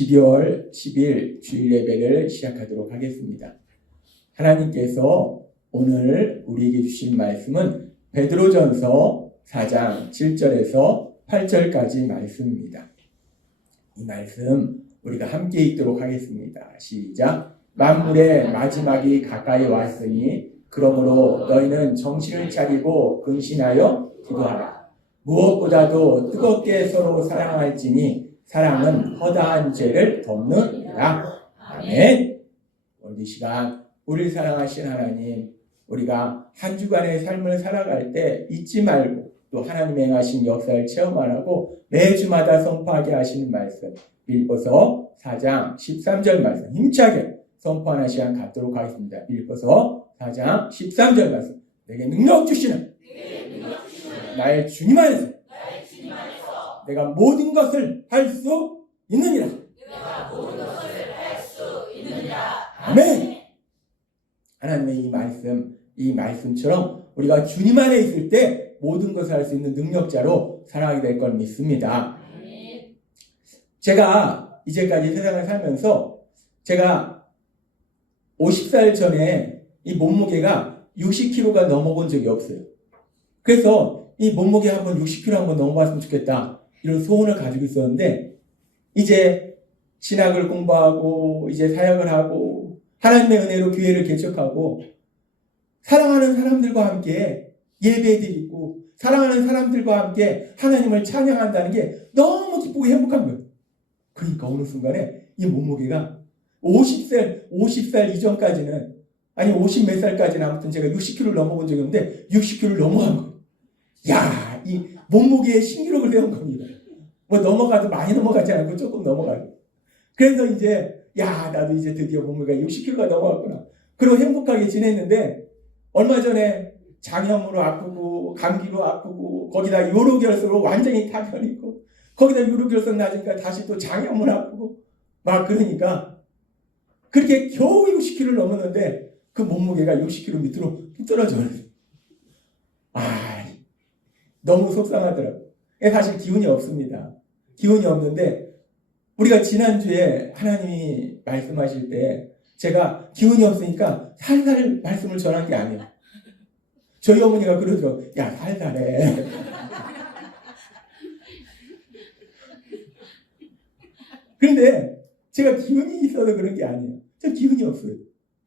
12월 10일 주일 예배를 시작하도록 하겠습니다. 하나님께서 오늘 우리에게 주신 말씀은 베드로전서 4장 7절에서 8절까지 말씀입니다. 이 말씀 우리가 함께 읽도록 하겠습니다. 시작. 만물의 마지막이 가까이 왔으니 그러므로 너희는 정신을 차리고 근신하여 기도하라. 무엇보다도 뜨겁게 서로 사랑할지니 사랑은 허다한 죄를 덮느니라. 아멘. 오늘 이 시간 우리를 사랑하신 하나님, 우리가 한 주간의 삶을 살아갈 때 잊지 말고 또 하나님의 행하신 역사를 체험하라고 매주마다 선포하게 하시는 말씀, 빌립보서 4장 13절 말씀 힘차게 선포하는 시간 갖도록 하겠습니다. 빌립보서 4장 13절 말씀, 내게 능력 주시는 나의 주님 안에서 내가 모든 것을 할 수 있느니라. 아멘. 하나님의 이 말씀처럼 우리가 주님 안에 있을 때 모든 것을 할 수 있는 능력자로 살아가게 될 걸 믿습니다. 제가 이제까지 세상을 살면서 제가 50살 전에 이 몸무게가 60kg가 넘어본 적이 없어요. 그래서 이 몸무게 한번 60kg 한번 넘어갔으면 좋겠다, 이런 소원을 가지고 있었는데, 이제 신학을 공부하고 이제 사역을 하고 하나님의 은혜로 교회를 개척하고 사랑하는 사람들과 함께 예배드리고 사랑하는 사람들과 함께 하나님을 찬양한다는 게 너무 기쁘고 행복한 거예요. 그러니까 어느 순간에 이 몸무게가 50살 이전까지는, 아니 50 몇 살까지는 아무튼 제가 60kg를 넘어본 적이 없는데 60kg를 넘어간 거예요. 야, 이 몸무게에 신기록을 세운 겁니다. 뭐 넘어가도 많이 넘어가지 않고 조금 넘어가고. 그래서 이제 나도 이제 드디어 몸무게가 60kg가 넘어갔구나. 그리고 행복하게 지냈는데 얼마 전에 장염으로 아프고 감기로 아프고 거기다 요로결석으로 완전히 타결이고 거기다 요로결석 나니까 다시 또 장염을 아프고 막 그러니까 그렇게 겨우 60kg를 넘었는데 그 몸무게가 60kg 밑으로 떨어져요. 너무 속상하더라고요. 사실 기운이 없습니다. 기운이 없는데 우리가 지난주에 하나님이 말씀하실 때 제가 기운이 없으니까 살살 말씀을 전한 게 아니에요. 저희 어머니가 그러더라고요. 야, 살살해. 그런데 제가 기운이 있어서 그런 게 아니에요. 저 기운이 없어요.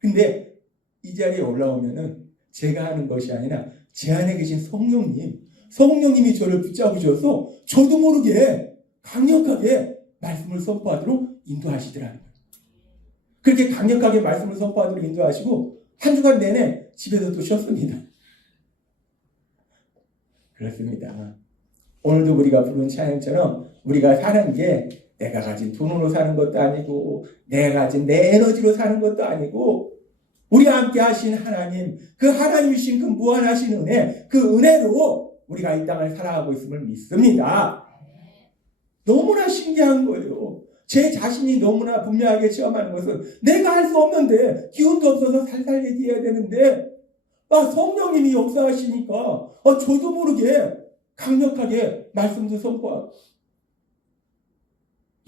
근데 이 자리에 올라오면은 제가 하는 것이 아니라 제 안에 계신 성령님이 저를 붙잡으셔서 저도 모르게 강력하게 말씀을 선포하도록 인도하시더라는 거예요. 그렇게 강력하게 말씀을 선포하도록 인도하시고 한 주간 내내 집에서 또 쉬었습니다. 그렇습니다. 오늘도 우리가 부른 찬양처럼 우리가 사는 게 내가 가진 돈으로 사는 것도 아니고 내가 가진 내 에너지로 사는 것도 아니고 우리와 함께 하신 하나님, 그 하나님이신 그 무한하신 은혜, 그 은혜로 우리가 이 땅을 살아가고 있음을 믿습니다. 너무나 신기한 거예요. 제 자신이 너무나 분명하게 체험하는 것은 내가 할 수 없는데, 기운도 없어서 살살 얘기해야 되는데 성령님이 역사하시니까 저도 모르게 강력하게 말씀도 선포하고,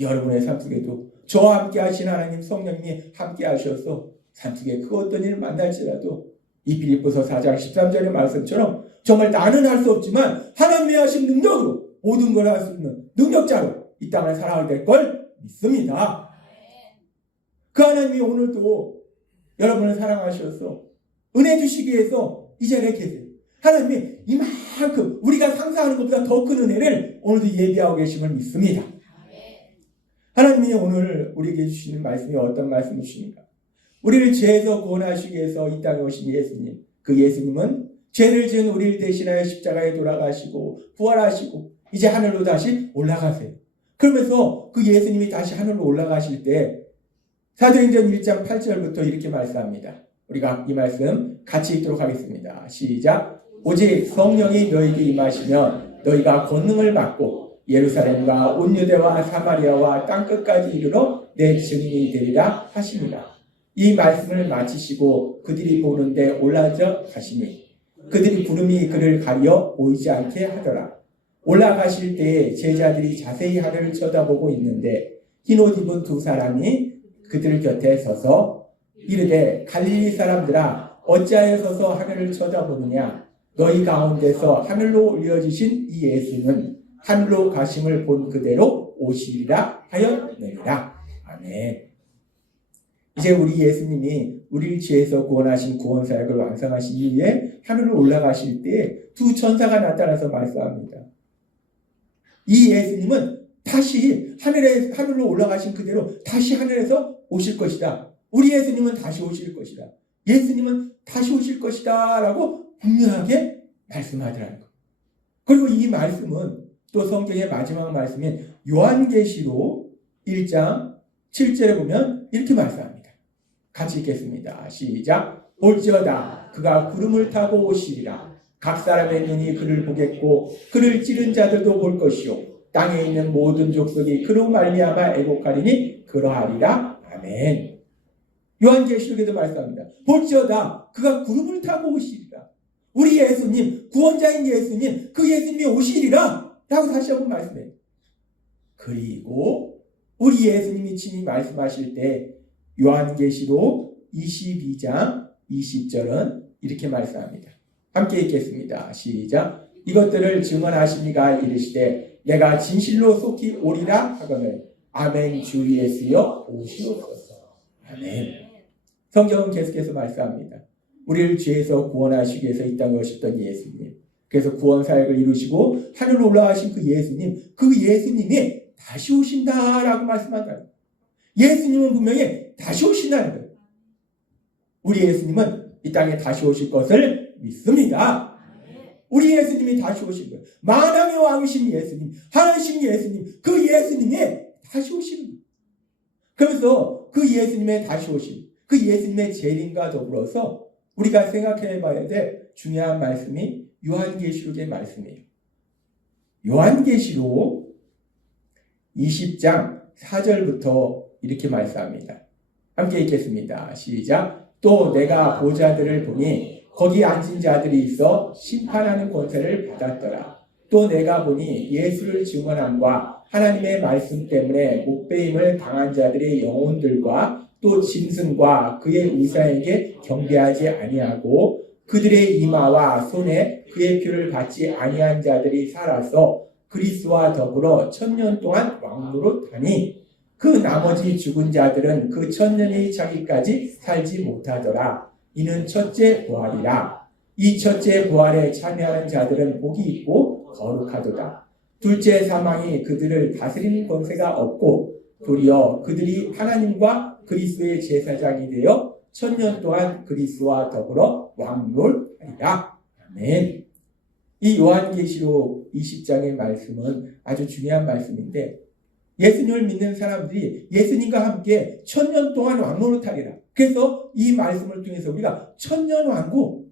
여러분의 삶 속에도 저와 함께 하신 하나님 성령님이 함께 하셔서 삶 속에 그 어떤 일을 만날지라도 이 빌립보서 4장 13절의 말씀처럼 정말 나는 할 수 없지만 하나님의 하신 능력으로 모든 걸 할 수 있는 능력자로 이 땅을 살아가게 될 걸 믿습니다. 그 하나님이 오늘도 여러분을 사랑하셔서 은혜 주시기 위해서 이 자리에 계세요. 하나님이 이만큼 우리가 상상하는 것보다 더 큰 은혜를 오늘도 예비하고 계심을 믿습니다. 하나님이 오늘 우리에게 주시는 말씀이 어떤 말씀이십니까? 우리를 죄에서 구원하시기 위해서 이 땅에 오신 예수님, 그 예수님은 죄를 지은 우리를 대신하여 십자가에 돌아가시고 부활하시고 이제 하늘로 다시 올라가세요. 그러면서 그 예수님이 다시 하늘로 올라가실 때 사도행전 1장 8절부터 이렇게 말씀합니다. 우리가 이 말씀 같이 읽도록 하겠습니다. 시작. 오직 성령이 너희에게 임하시면 너희가 권능을 받고 예루살렘과 온 유대와 사마리아와 땅끝까지 이르러 내 증인이 되리라 하십니다. 이 말씀을 마치시고 그들이 보는데 올라져 가시니 그들이 구름이 그를 가려 보이지 않게 하더라. 올라가실 때에 제자들이 자세히 하늘을 쳐다보고 있는데 흰옷 입은 두 사람이 그들 곁에 서서 이르되 갈릴리 사람들아 어찌하여 서서 하늘을 쳐다보느냐 너희 가운데서 하늘로 올려지신 이 예수는 하늘로 가심을 본 그대로 오시리라 하였느니라. 아멘. 이제 우리 예수님이 우리를 죄에서 구원하신 구원사역을 완성하신 이후에 하늘로 올라가실 때 두 천사가 나타나서 말씀합니다. 이 예수님은 다시 하늘로 올라가신 그대로 다시 하늘에서 오실 것이다. 우리 예수님은 다시 오실 것이다. 예수님은 다시 오실 것이다 라고 분명하게 말씀하더라는 것. 그리고 이 말씀은 또 성경의 마지막 말씀인 요한계시록 1장 7절에 보면 이렇게 말씀합니다. 같이 읽겠습니다. 시작. 볼지어다 그가 구름을 타고 오시리라. 각 사람의 눈이 그를 보겠고 그를 찌른 자들도 볼 것이요 땅에 있는 모든 족속이 그로 말미암아 애곡하리니 그러하리라. 아멘. 요한계시록에도 말씀합니다. 볼지어다 그가 구름을 타고 오시리라. 우리 예수님, 구원자인 예수님, 그 예수님이 오시리라 라고 다시 한번 말씀해요. 그리고 우리 예수님이 친히 말씀하실 때 요한계시록 22장 20절은 이렇게 말씀합니다. 함께 읽겠습니다. 시작. 이것들을 증언하시니가 이르시되 내가 진실로 속히 오리라 하거늘 아멘 주 예수여 오시옵소서. 아멘. 성경은 계속해서 말씀합니다. 우리를 죄에서 구원하시기 위해서 이 땅에 오셨던 예수님. 그래서 구원 사역을 이루시고 하늘로 올라가신 그 예수님이 다시 오신다라고 말씀한다. 예수님은 분명히 다시 오신다는 거예요. 우리 예수님은 이 땅에 다시 오실 것을 믿습니다. 우리 예수님이 다시 오신 거예요. 만왕의 왕이신 예수님, 하나님 예수님, 그 예수님이 다시 오시는 거예요. 그래서 그 예수님의 다시 오심, 그 예수님의 재림과 더불어서 우리가 생각해 봐야 될 중요한 말씀이 요한계시록의 말씀이에요. 요한계시록 20장 4절부터 이렇게 말씀합니다. 함께 읽겠습니다. 시작. 또 내가 보좌들을 보니 거기 앉은 자들이 있어 심판하는 권세를 받았더라. 또 내가 보니 예수를 증언함과 하나님의 말씀 때문에 목배임을 당한 자들의 영혼들과 또 짐승과 그의 의사에게 경배하지 아니하고 그들의 이마와 손에 그의 표를 받지 아니한 자들이 살아서 그리스도와 더불어 1000년 동안 왕노릇하니 그 나머지 죽은 자들은 그 1000년이 차기까지 살지 못하더라. 이는 첫째 부활이라. 이 첫째 부활에 참여하는 자들은 복이 있고 거룩하도다. 둘째 사망이 그들을 다스리는 권세가 없고 도리어 그들이 하나님과 그리스도의 제사장이 되어 1000년 동안 그리스도와 더불어 왕노릇하리라. 아멘. 이 요한계시록 20장의 말씀은 아주 중요한 말씀인데 예수님을 믿는 사람들이 예수님과 함께 1000년 동안 왕노릇하리라. 그래서 이 말씀을 통해서 우리가 1000년 왕국,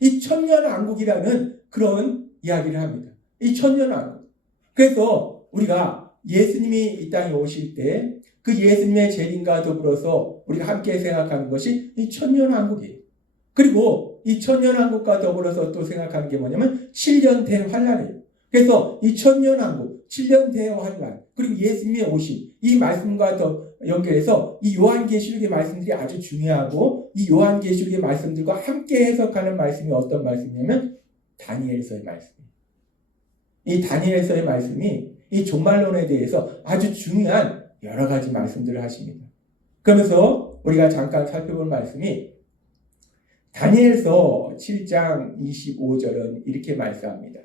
이 1000년 왕국이라는 그런 이야기를 합니다. 이 1000년 왕국. 그래서 우리가 예수님이 이 땅에 오실 때 그 예수님의 재림과 더불어서 우리가 함께 생각하는 것이 이 1000년 왕국이에요. 그리고 이 1000년 왕국과 더불어서 또 생각하는 게 뭐냐면 7년 대환란이에요. 그래서 이 1000년 왕국, 7년 대환란, 그리고 예수님의 오심, 이 말씀과 더 연결해서 이 요한계시록의 말씀들이 아주 중요하고 이 요한계시록의 말씀들과 함께 해석하는 말씀이 어떤 말씀이냐면 다니엘서의 말씀이에요. 이 다니엘서의 말씀이 이 종말론에 대해서 아주 중요한 여러 가지 말씀들을 하십니다. 그러면서 우리가 잠깐 살펴볼 말씀이 다니엘서 7장 25절은 이렇게 말씀합니다.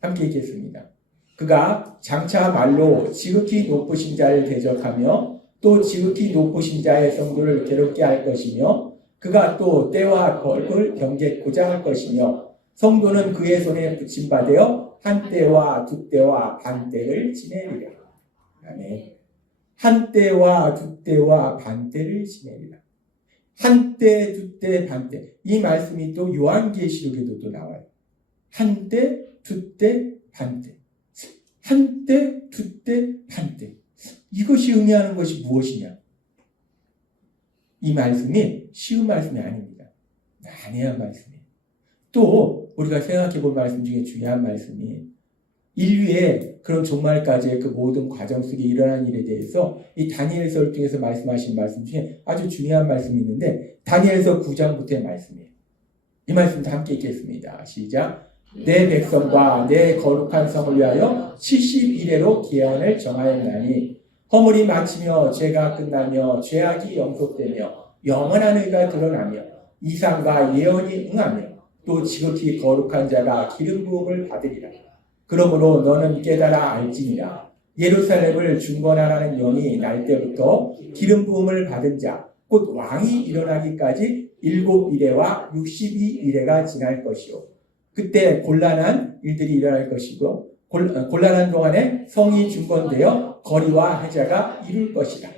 함께 읽겠습니다. 그가 장차 말로 지극히 높으신 자를 대적하며 또 지극히 높으신 자의 성도를 괴롭게 할 것이며 그가 또 때와 벌을 경계코자 할 것이며 성도는 그의 손에 붙임받아 한 때와 두 때와 반 때를 지내리라. 아멘. 한 때와 두 때와 반 때를 지내리라. 한 때, 두 때, 반 때. 이 말씀이 또 요한계시록에도 또 나와요. 한 때, 두 때, 반 때. 한 때, 두 때, 반 때. 이것이 의미하는 것이 무엇이냐? 이 말씀이 쉬운 말씀이 아닙니다. 난해한 말씀이에요. 또 우리가 생각해 볼 말씀 중에 중요한 말씀이 인류의 그런 종말까지의 그 모든 과정 속에 일어난 일에 대해서 이 다니엘서를 통해서 말씀하신 말씀 중에 아주 중요한 말씀이 있는데 다니엘서 9장부터의 말씀이에요. 이 말씀도 함께 읽겠습니다. 시작. 내 백성과 내 거룩한 성을 위하여 70일에로 기한을 정하였나니 허물이 마치며 죄가 끝나며 죄악이 영속되며 영원한 의가 드러나며 이상과 예언이 응하며 또 지극히 거룩한 자가 기름 부음을 받으리라. 그러므로 너는 깨달아 알지니라. 예루살렘을 중건하라는 영이 날 때부터 기름 부음을 받은 자 곧 왕이 일어나기까지 7이레와 62이레가 지날 것이요. 그때 곤란한 일들이 일어날 것이고 곤란한 동안에 성이 중건되어 거리와 해자가 이룰 것이다.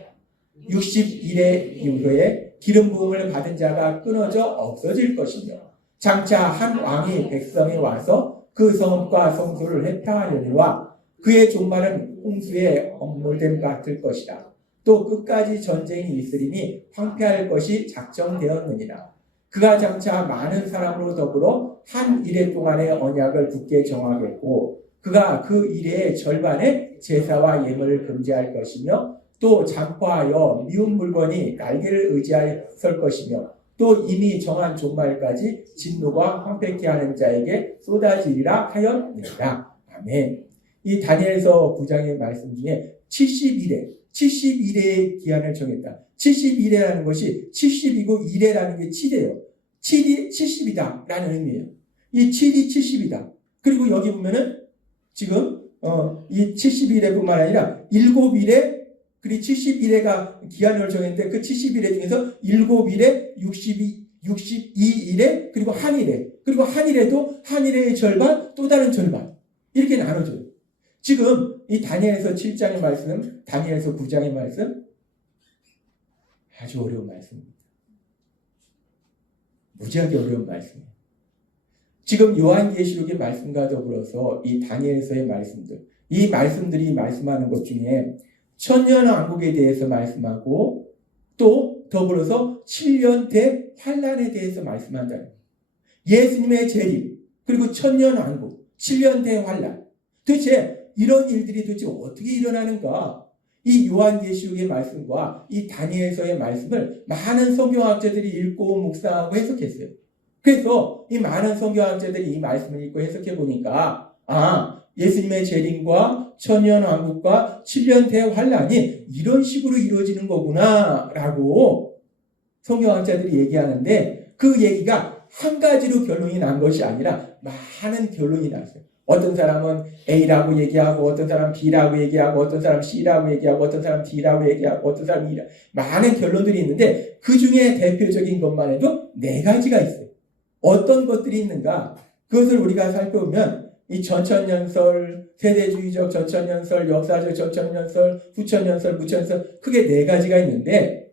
60일의 이후에 기름 부음을 받은 자가 끊어져 없어질 것이며 장차 한 왕이 백성에 와서 그 성읍과 성소를 해탈하려니와 그의 종말은 홍수에 엄물됨 같을 것이다. 또 끝까지 전쟁이 있으리니 황폐할 것이 작정되었느니라. 그가 장차 많은 사람으로 더불어 한 이레 동안의 언약을 굳게 정하겠고 그가 그 이레의 절반에 제사와 예물을 금지할 것이며 또 잠포하여 미운 물건이 날개를 의지하여 설 것이며 또 이미 정한 종말까지 진노가 황폐케 하는 자에게 쏟아지리라 하였느니라. 아멘. 이 다니엘서 9장의 말씀 중에 70일의 기한을 정했다. 70일이라는 것이 70이고 1회라는 게 7이에요. 7이 70이다 라는 의미예요. 이 7이 70이다. 그리고 여기 보면은 지금 이 70일뿐만 아니라 7일에 그리고 71회가 기한을 정했는데 그 71회 중에서 7일에 62일에 그리고 한일에 그리고 한일에도 한일의 절반 또 다른 절반 이렇게 나눠져요. 지금 이 다니엘서 7장의 말씀, 다니엘서 9장의 말씀 아주 어려운 말씀입니다. 무지하게 어려운 말씀이에요. 지금 요한계시록의 말씀과 더불어서 이 다니엘서의 말씀들, 이 말씀들이 말씀하는 것 중에 천년왕국에 대해서 말씀하고 또 더불어서 7년 대환란에 대해서 말씀한다는 거예요. 예수님의 재림, 그리고 천년왕국, 7년 대환란. 도대체 이런 일들이 도대체 어떻게 일어나는가? 이 요한계시록의 말씀과 이 다니엘서의 말씀을 많은 성경학자들이 읽고 묵상하고 해석했어요. 그래서 이 많은 성경학자들이 이 말씀을 읽고 해석해 보니까 예수님의 재림과 천년왕국과 7년 대환란이 이런 식으로 이루어지는 거구나 라고 성경학자들이 얘기하는데 그 얘기가 한 가지로 결론이 난 것이 아니라 많은 결론이 났어요. 어떤 사람은 A라고 얘기하고 어떤 사람은 B라고 얘기하고 어떤 사람은 C라고 얘기하고 어떤 사람은 D라고 얘기하고 어떤 사람은 E라고 많은 결론들이 있는데 그 중에 대표적인 것만 해도 4가지가 있어요. 어떤 것들이 있는가? 그것을 우리가 살펴보면 이 전천년설, 세대주의적 전천년설, 역사적 전천년설, 후천년설, 무천년설 크게 4가지가 있는데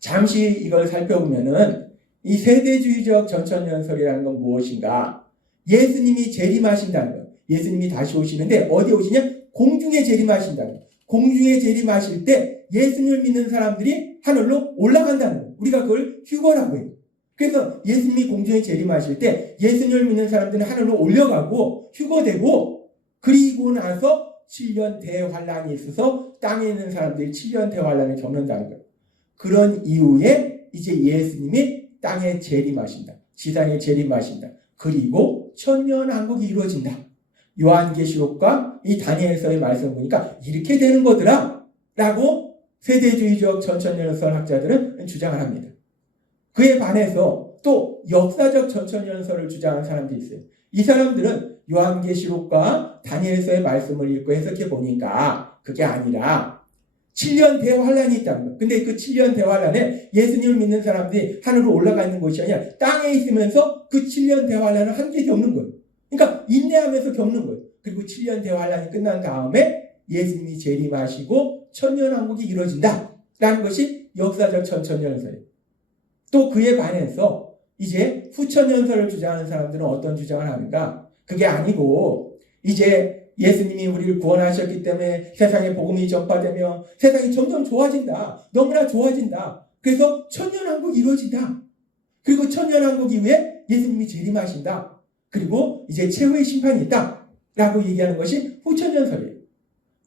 잠시 이걸 살펴보면은 이 세대주의적 전천년설이라는 건 무엇인가? 예수님이 재림하신다는 거예요. 예수님이 다시 오시는데 어디에 오시냐? 공중에 재림하신다는 거예요. 공중에 재림하실 때 예수님을 믿는 사람들이 하늘로 올라간다는 거예요. 우리가 그걸 휴거라고 해요. 그래서 예수님이 공중에 재림하실 때 예수님을 믿는 사람들은 하늘로 올려가고 휴거되고 그리고 나서 7년 대환란이 있어서 땅에 있는 사람들이 7년 대환란을 겪는다는 거예요. 그런 이후에 이제 예수님이 땅에 재림하신다. 지상에 재림하신다. 그리고 천년왕국이 이루어진다. 요한계시록과 이 다니엘서의 말씀을 보니까 이렇게 되는 거더라 라고 세대주의적 전천년설 학자들은 주장을 합니다. 그에 반해서 또 역사적 전천년설을 주장하는 사람들이 있어요. 이 사람들은 요한계시록과 다니엘서의 말씀을 읽고 해석해 보니까 그게 아니라 7년 대환란이 있다는 거예요. 근데 그 7년 대환란에 예수님을 믿는 사람들이 하늘로 올라가 있는 것이 아니라 땅에 있으면서 그 7년 대환란을 함께 겪는 거예요. 그러니까 인내하면서 겪는 거예요. 그리고 7년 대환란이 끝난 다음에 예수님이 재림하시고 천년왕국이 이루어진다 라는 것이 역사적 전천년설이에요. 또 그에 반해서 이제 후천년설을 주장하는 사람들은 어떤 주장을 하는가? 그게 아니고 이제 예수님이 우리를 구원하셨기 때문에 세상에 복음이 전파되며 세상이 점점 좋아진다. 너무나 좋아진다. 그래서 천년왕국이 이루어진다. 그리고 천년왕국 이후에 예수님이 재림하신다. 그리고 이제 최후의 심판이 있다. 라고 얘기하는 것이 후천연설이에요.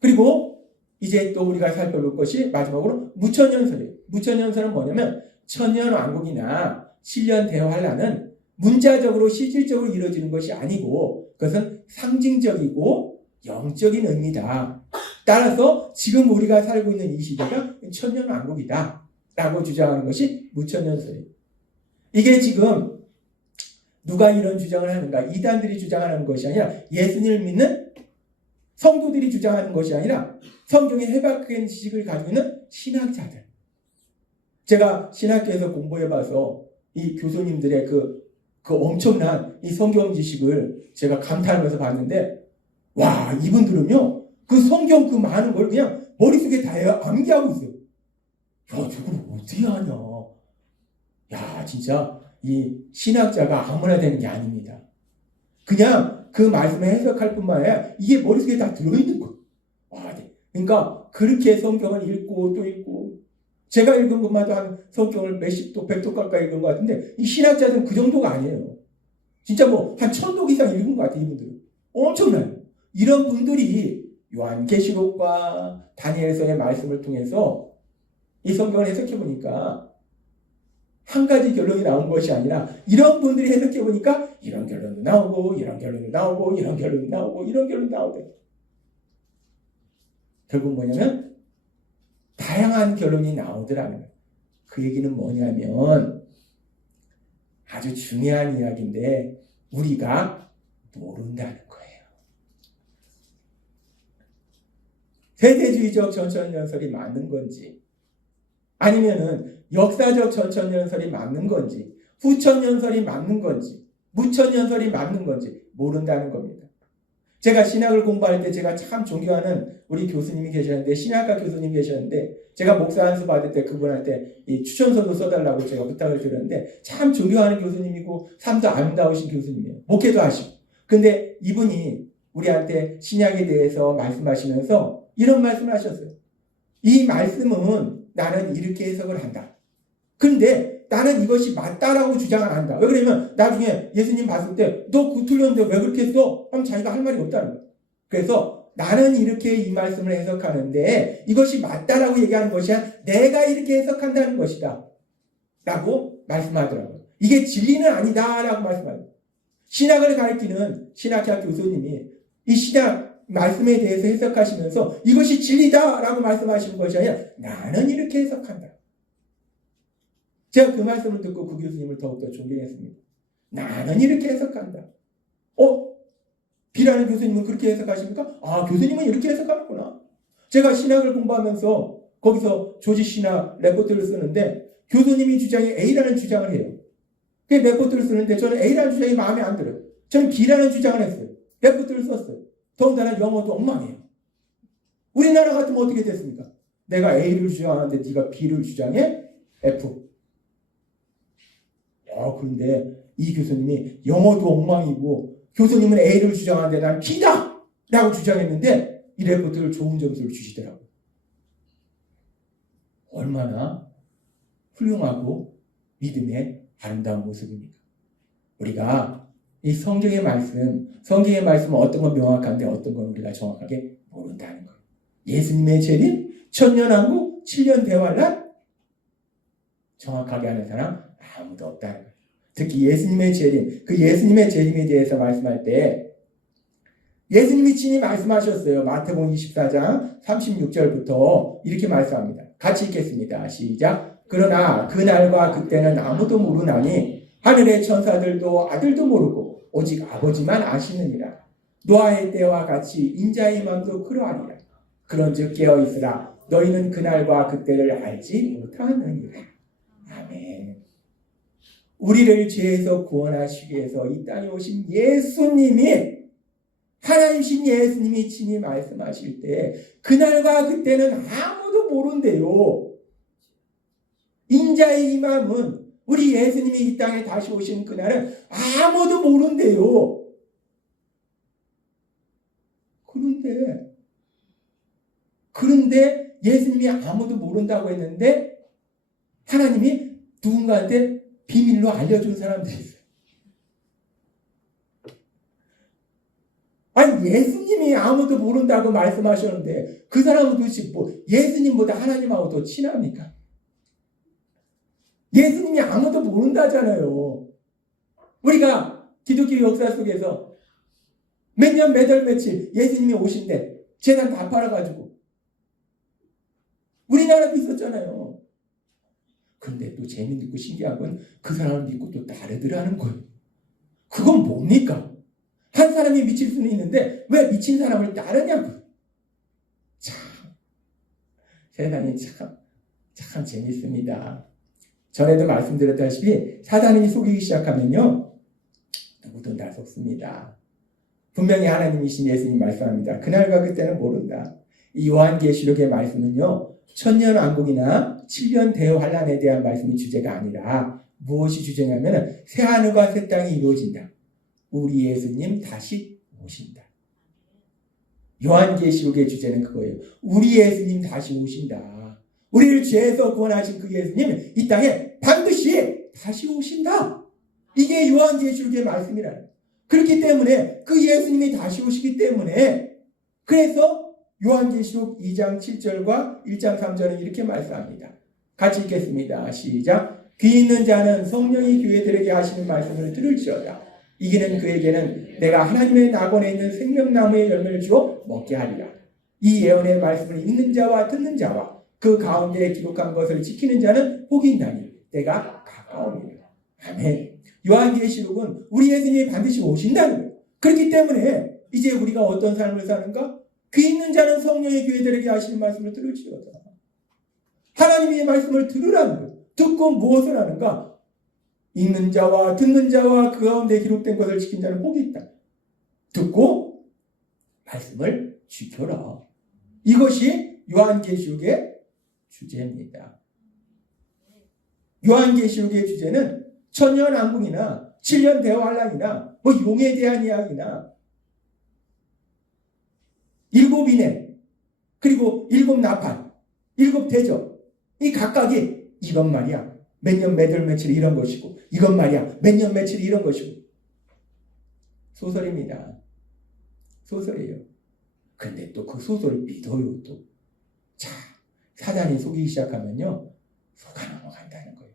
그리고 이제 또 우리가 살펴볼 것이 마지막으로 무천연설이에요. 무천연설은 뭐냐면 천년왕국이나 7년 대환란은 문자적으로 실질적으로 이루어지는 것이 아니고 그것은 상징적이고 영적인 의미다. 따라서 지금 우리가 살고 있는 이 시대가 천년왕국이다 라고 주장하는 것이 무천연설이에요. 이게 지금 누가 이런 주장을 하는가? 이단들이 주장하는 것이 아니라 예수님을 믿는 성도들이 주장하는 것이 아니라 성경의 해박한 지식을 가지고 있는 신학자들. 제가 신학교에서 공부해봐서 이 교수님들의 그 엄청난 이 성경 지식을 제가 감탄하면서 봤는데, 와, 이분들은요, 그 성경 그 많은 걸 그냥 머릿속에 다 암기하고 있어요. 야, 저걸 어떻게 하냐. 야, 진짜 이 신학자가 아무나 되는 게 아닙니다. 그냥 그 말씀을 해석할 뿐만 아니라 이게 머릿속에 다 들어있는 거예요. 와, 네. 그러니까 그렇게 성경을 읽고 또 읽고, 제가 읽은 것마도 한 성경을 몇십 도, 100도 가까이 읽은 것 같은데, 이 신학자들은 그 정도가 아니에요. 진짜 뭐 한 1000독 이상 읽은 것 같아요, 이분들은. 엄청나요. 이런 분들이 요한계시록과 다니엘서의 말씀을 통해서 이 성경을 해석해 보니까 한 가지 결론이 나온 것이 아니라 이런 분들이 해석해 보니까 이런 결론도 나오고 이런 결론도 나오고 이런 결론도 나오고 이런 결론도 나오고, 결국 뭐냐면 다양한 결론이 나오더라는 거예요. 그 얘기는 뭐냐면 아주 중요한 이야기인데 우리가 모른다는 거예요. 세대주의적 전천연설이 맞는 건지, 아니면은 역사적 전천연설이 맞는 건지, 후천연설이 맞는 건지, 무천연설이 맞는 건지 모른다는 겁니다. 제가 신학을 공부할 때 제가 참 존경하는 우리 교수님이 계셨는데, 신학과 교수님이 계셨는데, 제가 목사 안수 받을 때 그분한테 이 추천서도 써달라고 제가 부탁을 드렸는데, 참 존경하는 교수님이고 삶도 아름다우신 교수님이에요. 목회도 하시고. 근데 이분이 우리한테 신약에 대해서 말씀하시면서 이런 말씀을 하셨어요. 이 말씀은 나는 이렇게 해석을 한다. 그런데 나는 이것이 맞다라고 주장을 한다. 왜 그러냐면 나중에 예수님 봤을 때 너 그거 틀렸는데 왜 그렇게 했어? 하면 자기가 할 말이 없다는 거예요. 그래서 나는 이렇게 이 말씀을 해석하는데 이것이 맞다라고 얘기하는 것이 아니라 내가 이렇게 해석한다는 것이다 라고 말씀하더라고요. 이게 진리는 아니다 라고 말씀합니다. 신학을 가르치는 신학자 교수님이 이 신학 말씀에 대해서 해석하시면서 이것이 진리다 라고 말씀하시는 것이 아니라 나는 이렇게 해석한다. 제가 그 말씀을 듣고 그 교수님을 더욱더 존경했습니다. 나는 이렇게 해석한다. B라는 교수님은 그렇게 해석하십니까? 아, 교수님은 이렇게 해석하는구나. 제가 신학을 공부하면서 거기서 조지 신학 레포트를 쓰는데 교수님이 주장이 A라는 주장을 해요. 그 레포트를 쓰는데 저는 A라는 주장이 마음에 안 들어요. 저는 B라는 주장을 했어요. 레포트를 썼어요. 더군다나 영어도 엉망이에요. 우리나라 같으면 어떻게 됐습니까? 내가 A를 주장하는데 네가 B를 주장해? F. 그런데 이 교수님이 영어도 엉망이고 교수님은 A를 주장하는데 난 B다! 라고 주장했는데 이 레포트를 좋은 점수를 주시더라고요. 얼마나 훌륭하고 믿음의 아름다운 모습입니까? 우리가 이 성경의 말씀은 어떤 건 명확한데 어떤 건 우리가 정확하게 모른다는 거예요. 예수님의 재림, 천년왕국, 7년 대환란 정확하게 아는 사람 아무도 없다는 거예요. 특히 예수님의 재림, 그 예수님의 재림에 대해서 말씀할 때 예수님이 친히 말씀하셨어요. 마태복음 24장 36절부터 이렇게 말씀합니다. 같이 읽겠습니다. 시작. 그러나 그날과 그때는 아무도 모르나니 하늘의 천사들도 아들도 모르고 오직 아버지만 아시느니라. 노아의 때와 같이 인자의 마음도 그러하리라. 그런즉 깨어있으라. 너희는 그날과 그때를 알지 못하느니라. 아멘. 우리를 죄에서 구원하시기 위해서 이 땅에 오신 예수님이, 하나님이신 예수님이 친히 말씀하실 때 그날과 그때는 아무도 모른대요. 인자의 임함은, 우리 예수님이 이 땅에 다시 오신 그날은 아무도 모른대요. 그런데 예수님이 아무도 모른다고 했는데 하나님이 누군가한테 비밀로 알려준 사람들이 있어요. 아니 예수님이 아무도 모른다고 말씀하셨는데 그 사람은 도대체 뭐 예수님보다 하나님하고 더 친합니까? 예수님이 아무도 모른다잖아요. 우리가 기독교 역사 속에서 몇 년 몇 월 며칠 예수님이 오신대 재산 다 팔아가지고 우리나라도 있었잖아요. 그런데 또 재미있고 신기한 건 그 사람을 믿고 또 따르더라는 거예요. 그건 뭡니까? 한 사람이 미칠 수는 있는데 왜 미친 사람을 따르냐고. 참 세상이 참 재밌습니다. 전에도 말씀드렸다시피 사단이 속이기 시작하면요 누구든 다 속습니다. 분명히 하나님이신 예수님 말씀합니다. 그날과 그때는 모른다. 이 요한계시록의 말씀은요 천년왕국이나 7년 대환란에 대한 말씀이 주제가 아니라 무엇이 주제냐면 새하늘과 새 땅이 이루어진다. 우리 예수님 다시 오신다. 요한계시록의 주제는 그거예요. 우리 예수님 다시 오신다. 우리를 죄에서 구원하신 그 예수님 이 땅에 반드시 다시 오신다. 이게 요한계시록의 말씀이라는 거예요. 그렇기 때문에 그 예수님이 다시 오시기 때문에 그래서 요한계시록 2장 7절과 1장 3절은 이렇게 말씀합니다. 같이 읽겠습니다. 시작. 귀 있는 자는 성령이 교회들에게 하시는 말씀을 들을지어다. 이기는 그에게는 내가 하나님의 낙원에 있는 생명나무의 열매를 주어 먹게 하리라. 이 예언의 말씀을 읽는 자와 듣는 자와 그 가운데 기록한 것을 지키는 자는 복이 있나니 때가 가까우니라. 아멘. 요한계시록은 우리 예수님이 반드시 오신다는 거예요. 그렇기 때문에 이제 우리가 어떤 삶을 사는가? 귀 있는 자는 성령의 교회들에게 하시는 말씀을 들을지어다. 하나님의 말씀을 들으라는 거예요. 듣고 무엇을 하는가? 읽는 자와 듣는 자와 그 가운데 기록된 것을 지킨 자는 복이 있다. 듣고 말씀을 지켜라. 이것이 요한계시록의 주제입니다. 요한계시록의 주제는 천년왕국이나 7년 대환란이나 뭐 용에 대한 이야기나 일곱 인해 그리고 일곱 나팔, 일곱 대접 이 각각이 이건 말이야 몇 년 몇 월 며칠 이런 것이고 이건 말이야 몇 년 며칠 이런 것이고 소설입니다. 소설이에요. 근데 또 그 소설을 믿어요. 또 자, 사단이 속이기 시작하면요 속아 넘어간다는 거예요.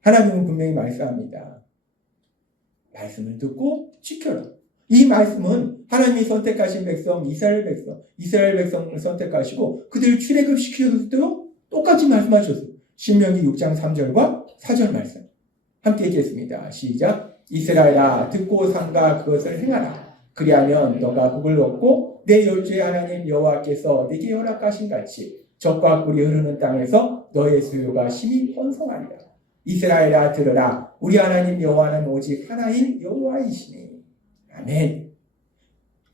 하나님은 분명히 말씀합니다. 말씀을 듣고 지켜라. 이 말씀은 하나님이 선택하신 백성 이스라엘 백성을 선택하시고 그들을 출애굽시키셨을 때도 똑같이 말씀하셨어요. 신명기 6장 3절과 4절 말씀 함께 읽겠습니다. 시작. 이스라엘아 듣고 삼가 그것을 행하라. 그리하면 너가 복을 얻고 내 열주의 하나님 여호와께서 네게 허락하신 같이 젖과 꿀이 흐르는 땅에서 너의 수요가 심히 번성하리라. 이스라엘아 들으라. 우리 하나님 여호와는 오직 하나인 여호와이시니. 아멘.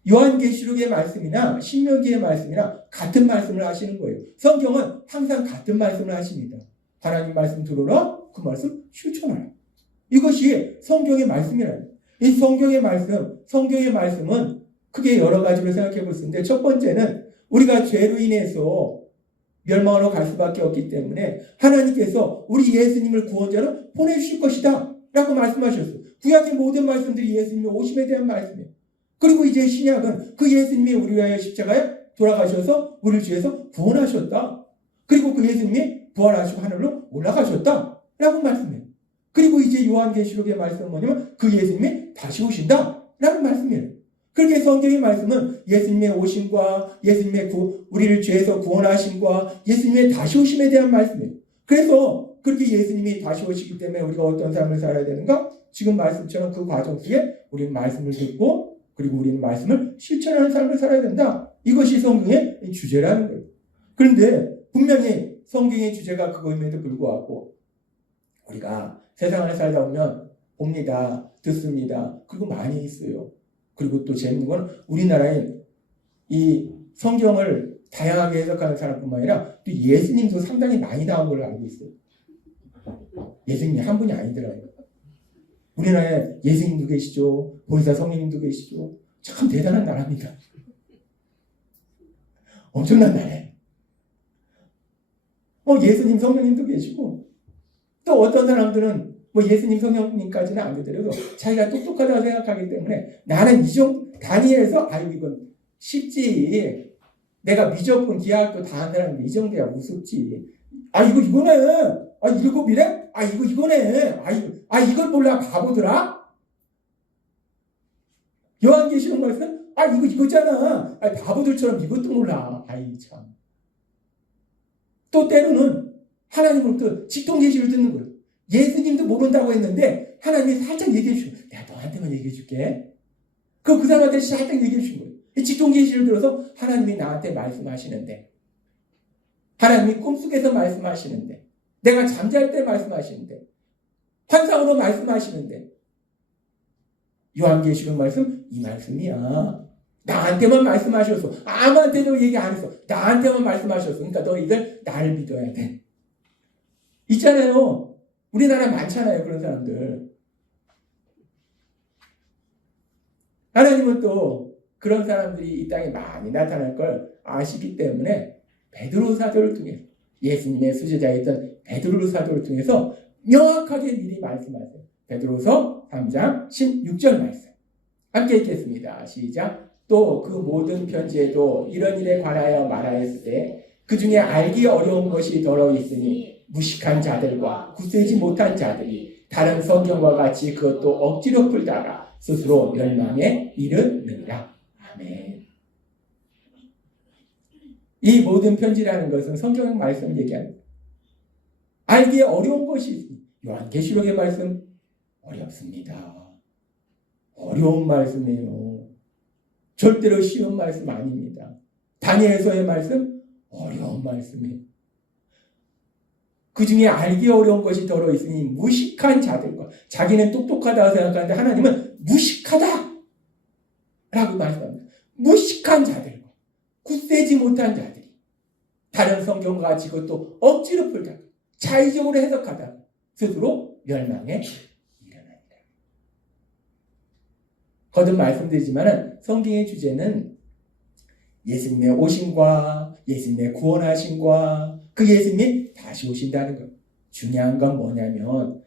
요한계시록의 말씀이나 신명기의 말씀이나 같은 말씀을 하시는 거예요. 성경은 항상 같은 말씀을 하십니다. 하나님 말씀 들어라. 그 말씀 실천하라. 이것이 성경의 말씀이라는 거예요. 이 성경의 말씀은 크게 여러 가지로 생각해 볼 수 있는데 첫 번째는 우리가 죄로 인해서 멸망으로 갈 수밖에 없기 때문에 하나님께서 우리 예수님을 구원자로 보내주실 것이다 라고 말씀하셨어요. 구약의 모든 말씀들이 예수님의 오심에 대한 말씀이에요. 그리고 이제 신약은 그 예수님이 우리 위하여 십자가에 돌아가셔서 우리를 죄에서 구원하셨다. 그리고 그 예수님이 부활하시고 하늘로 올라가셨다 라고 말씀해요. 그리고 이제 요한계시록의 말씀은 뭐냐면 그 예수님이 다시 오신다 라는 말씀이에요. 그렇게 성경의 말씀은 예수님의 오심과 예수님의 우리를 죄에서 구원하심과 예수님의 다시 오심에 대한 말씀이에요. 그래서 그렇게 예수님이 다시 오시기 때문에 우리가 어떤 삶을 살아야 되는가? 지금 말씀처럼 그 과정 속에 우리는 말씀을 듣고 그리고 우리는 말씀을 실천하는 삶을 살아야 된다. 이것이 성경의 주제라는 거예요. 그런데 분명히 성경의 주제가 그거임에도 불구하고 우리가 세상을 살다 보면 봅니다. 듣습니다. 그리고 많이 있어요. 그리고 또 재밌는 건 우리나라에 이 성경을 다양하게 해석하는 사람뿐만 아니라 또 예수님도 상당히 많이 나온 걸로 알고 있어요. 예수님이 한 분이 아니더라고요. 우리나라에 예수님도 계시죠. 보혜사 성령님도 계시죠. 참 대단한 나라입니다. 엄청난 나라예요. 예수님 성령님도 계시고 또 어떤 사람들은 뭐 예수님, 성령님까지는 안 되더라도 자기가 똑똑하다고 생각하기 때문에 나는 이 정도 단위에서 아이고 이건 쉽지. 내가 미적분 기하학도 다 한다는 게 이 정도야 우습지. 아 이거네. 아 일곱이래? 아 이거네. 이걸 몰라 바보더라. 요한계시록 말씀? 이거잖아. 바보들처럼 이것도 몰라. 참. 또 때로는 하나님은 또 직통계시를 듣는 거예요. 예수님도 모른다고 했는데 하나님이 살짝 얘기해 주시고 내가 너한테만 얘기해 줄게. 그 사람한테 살짝 얘기해 주신 거예요. 직통계시를 들어서 하나님이 나한테 말씀하시는데 하나님이 꿈속에서 말씀하시는데 내가 잠잘 때 말씀하시는데 환상으로 말씀하시는데 요한계시록 말씀 이 말씀이야. 나한테만 말씀하셨어. 아무한테도 얘기 안 했어. 나한테만 말씀하셨어. 그러니까 너희들 나를 믿어야 돼. 있잖아요. 우리나라 많잖아요. 그런 사람들. 하나님은 또 그런 사람들이 이 땅에 많이 나타날 걸 아시기 때문에 베드로 사도를 통해서 예수님의 수제자였던 베드로 사도를 통해서 명확하게 미리 말씀하세요. 베드로서 3장 16절 말씀. 함께 읽겠습니다. 시작. 또 그 모든 편지에도 이런 일에 관하여 말하였을 때 그 중에 알기 어려운 것이 더러 있으니 무식한 자들과 굳세지 못한 자들이 다른 성경과 같이 그것도 억지로 풀다가 스스로 멸망에 이르느니라. 아멘. 이 모든 편지라는 것은 성경 말씀을 얘기합니다. 알기에 어려운 것이 있습니다. 요한계시록의 말씀 어렵습니다. 어려운 말씀이에요. 절대로 쉬운 말씀 아닙니다. 다니엘서의 말씀 어려운 말씀이에요. 그 중에 알기 어려운 것이 더러 있으니 무식한 자들과 자기는 똑똑하다고 생각하는데 하나님은 무식하다 라고 말씀합니다. 무식한 자들과 굳세지 못한 자들이 다른 성경과 같이 그것도 억지로 풀다가 자의적으로 해석하다가 스스로 멸망에 일어납니다. 거듭 말씀드리지만 성경의 주제는 예수님의 오심과 예수님의 구원하심과 그 예수님이 다시 오신다는 것. 중요한 건 뭐냐면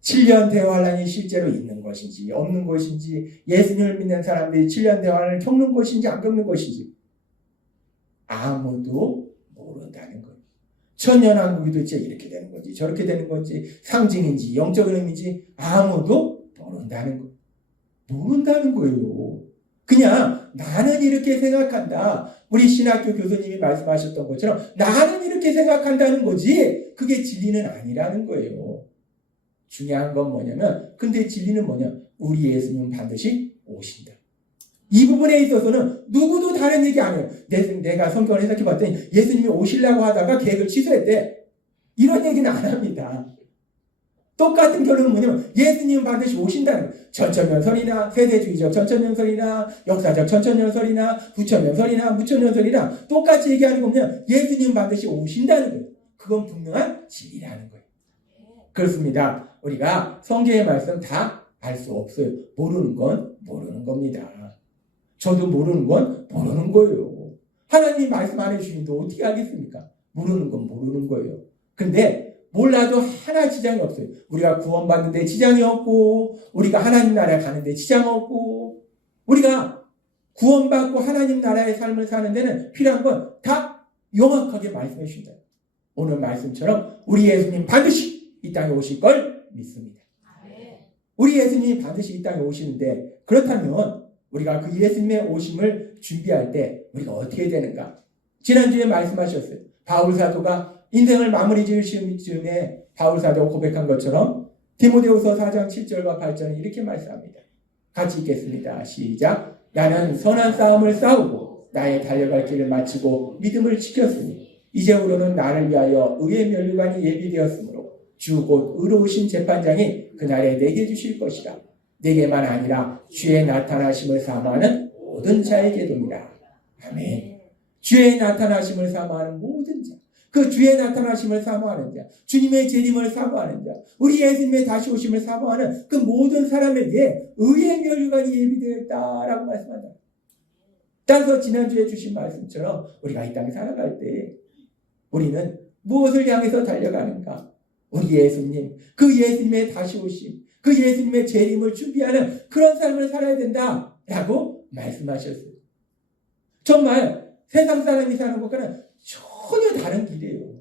7년 대환란이 실제로 있는 것인지 없는 것인지 예수님을 믿는 사람들이 7년 대환란을 겪는 것인지 안 겪는 것인지 아무도 모른다는 거예요. 천년왕국이 도대체 이렇게 되는 건지 저렇게 되는 건지 상징인지 영적인 의미인지 아무도 모른다는 거예요. 모른다는 거예요. 그냥 나는 이렇게 생각한다. 우리 신학교 교수님이 말씀하셨던 것처럼 나는 이렇게 생각한다는 거지 그게 진리는 아니라는 거예요. 중요한 건 뭐냐면 근데 진리는 뭐냐? 우리 예수님은 반드시 오신다. 이 부분에 있어서는 누구도 다른 얘기 안 해요. 내가 성경을 해석해 봤더니 예수님이 오시려고 하다가 계획을 취소했대. 이런 얘기는 안 합니다. 똑같은 결론은 뭐냐면 예수님은 반드시 오신다는 거예요. 천천연설이나 세대주의적 천천연설이나 역사적 천천연설이나 부천연설이나 무천연설이나 똑같이 얘기하는 거면 예수님은 반드시 오신다는 거예요. 그건 분명한 진리라는 거예요. 그렇습니다. 우리가 성경의 말씀 다 알 수 없어요. 모르는 건 모르는 겁니다. 저도 모르는 건 모르는 거예요. 하나님이 말씀 안 해주시는데 어떻게 하겠습니까? 모르는 건 모르는 거예요. 근데 몰라도 하나 지장이 없어요. 우리가 구원받는데 지장이 없고 우리가 하나님 나라에 가는데 지장 없고 우리가 구원받고 하나님 나라의 삶을 사는 데는 필요한 건 다 명확하게 말씀해 주신다. 오늘 말씀처럼 우리 예수님 반드시 이 땅에 오실 걸 믿습니다. 우리 예수님이 반드시 이 땅에 오시는데 그렇다면 우리가 그 예수님의 오심을 준비할 때 우리가 어떻게 되는가? 지난주에 말씀하셨어요. 바울 사도가 인생을 마무리 지을 즈음에 바울 사도가 고백한 것처럼 디모데후서 4장 7절과 8절은 이렇게 말씀합니다. 같이 읽겠습니다. 시작. 나는 선한 싸움을 싸우고 나의 달려갈 길을 마치고 믿음을 지켰으니 이제후로는 나를 위하여 의의 면류관이 예비되었으므로 주 곧 의로우신 재판장이 그날에 내게 주실 것이라. 내게만 아니라 주의 나타나심을 사모하는 모든 자에게도니라. 아멘. 주의 나타나심을 사모하는 모든 자, 그 주의 나타나심을 사모하는 자, 주님의 재림을 사모하는 자, 우리 예수님의 다시 오심을 사모하는 그 모든 사람에게 의의 면류관이 예비되어 있다라고 말씀한다. 따라서 지난주에 주신 말씀처럼 우리가 이 땅에 살아갈 때 우리는 무엇을 향해서 달려가는가? 우리 예수님, 그 예수님의 다시 오심, 그 예수님의 재림을 준비하는 그런 삶을 살아야 된다라고 말씀하셨어요. 정말 세상 사람이 사는 것과는 전혀 다른 길이에요.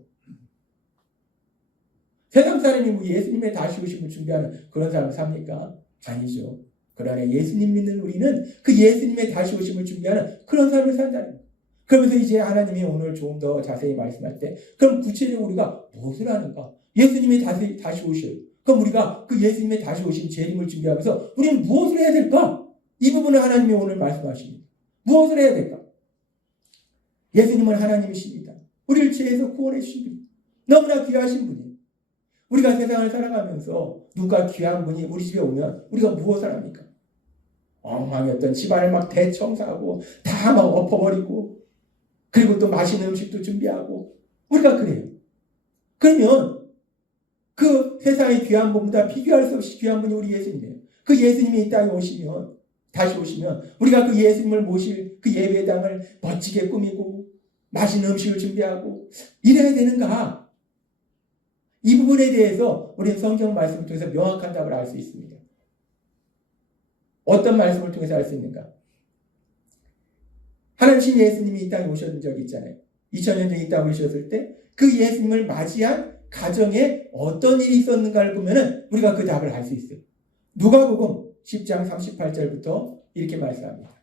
세상 사람이 뭐 예수님의 다시 오심을 준비하는 그런 삶을 삽니까? 아니죠. 그러나 예수님 믿는 우리는 그 예수님의 다시 오심을 준비하는 그런 삶을 산다는 거예요. 그러면서 이제 하나님이 오늘 조금 더 자세히 말씀할 때, 그럼 구체적으로 우리가 무엇을 하는가? 예수님이 다시 오셔요. 그럼 우리가 그 예수님의 다시 오신 재림을 준비하면서 우리는 무엇을 해야 될까? 이 부분을 하나님이 오늘 말씀하십니다. 무엇을 해야 될까? 예수님은 하나님이십니다. 우리를 죄에서 구원해 주신 분, 너무나 귀하신 분이에요. 우리가 세상을 살아가면서 누가 귀한 분이 우리 집에 오면 우리가 무엇을 합니까? 엉망이었던 집안을 막 대청소하고 다 막 엎어버리고, 그리고 또 맛있는 음식도 준비하고, 우리가 그래요. 그러면 그 세상의 귀한 분보다 비교할 수 없이 귀한 분이 우리 예수님이에요. 그 예수님이 이 땅에 오시면, 다시 오시면 우리가 그 예수님을 모실 그 예배당을 멋지게 꾸미고 맛있는 음식을 준비하고 이래야 되는가? 이 부분에 대해서 우리는 성경 말씀을 통해서 명확한 답을 알 수 있습니다. 어떤 말씀을 통해서 알 수 있는가? 하나님 예수님이 이 땅에 오셨던 적이 있잖아요. 2000년 전에 이 땅에 오셨을 때 그 예수님을 맞이한 가정에 어떤 일이 있었는가를 보면은 우리가 그 답을 알 수 있어요. 누가복음 10장 38절부터 이렇게 말씀합니다.